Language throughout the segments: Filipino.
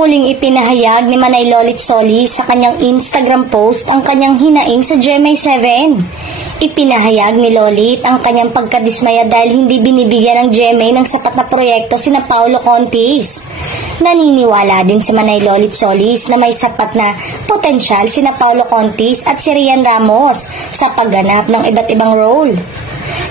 Muling ipinahayag ni Manay Lolit Solis sa kanyang Instagram post ang kanyang hinaing sa GMA7. Ipinahayag ni Lolit ang kanyang pagkadismaya dahil hindi binibigyan ng GMA ng sapat na proyekto sina Paulo Contis. Naniniwala din si Manay Lolit Solis na may sapat na potensyal sina Paulo Contis at si Rian Ramos sa pagganap ng iba't ibang role.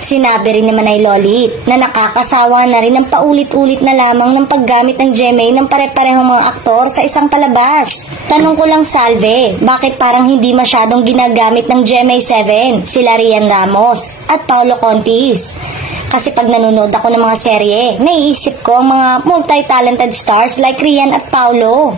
Sinabi rin ni Manay Lolit na nakakasawa na rin ang paulit-ulit na lamang ng paggamit ng GMA ng pare-parehong mga aktor sa isang palabas. Tanong ko lang, Salve, bakit parang hindi masyadong ginagamit ng GMA7 sila Rian Ramos at Paulo Contis? Kasi pag nanonood ako ng mga serye, naiisip ko ang mga multi-talented stars like Rian at Paulo.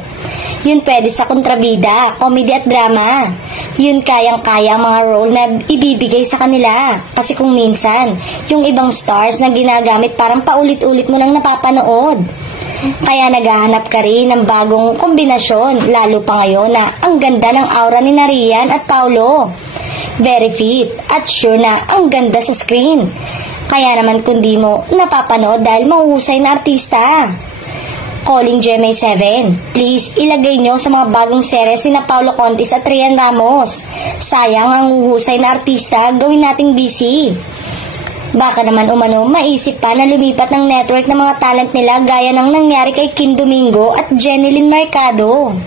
Yun pwede sa kontrabida, comedy at drama. Yun kayang-kaya ang mga role na ibibigay sa kanila. Kasi kung minsan, yung ibang stars na ginagamit parang paulit-ulit mo nang napapanood. Kaya naghahanap ka rin ng bagong kombinasyon, lalo pa ngayon na ang ganda ng aura ni Rian at Paulo. Very fit at sure na ang ganda sa screen. Kaya naman kundi mo napapanood dahil mahuhusay na artista. Calling GMA7, please ilagay nyo sa mga bagong serye sina Paulo Contis at Rian Ramos. Sayang ang huhusay na artista, gawin nating busy. Baka naman umano maisip pa na lumipat ng network ng mga talent nila gaya ng nangyari kay Kim Domingo at Jenilyn Mercado.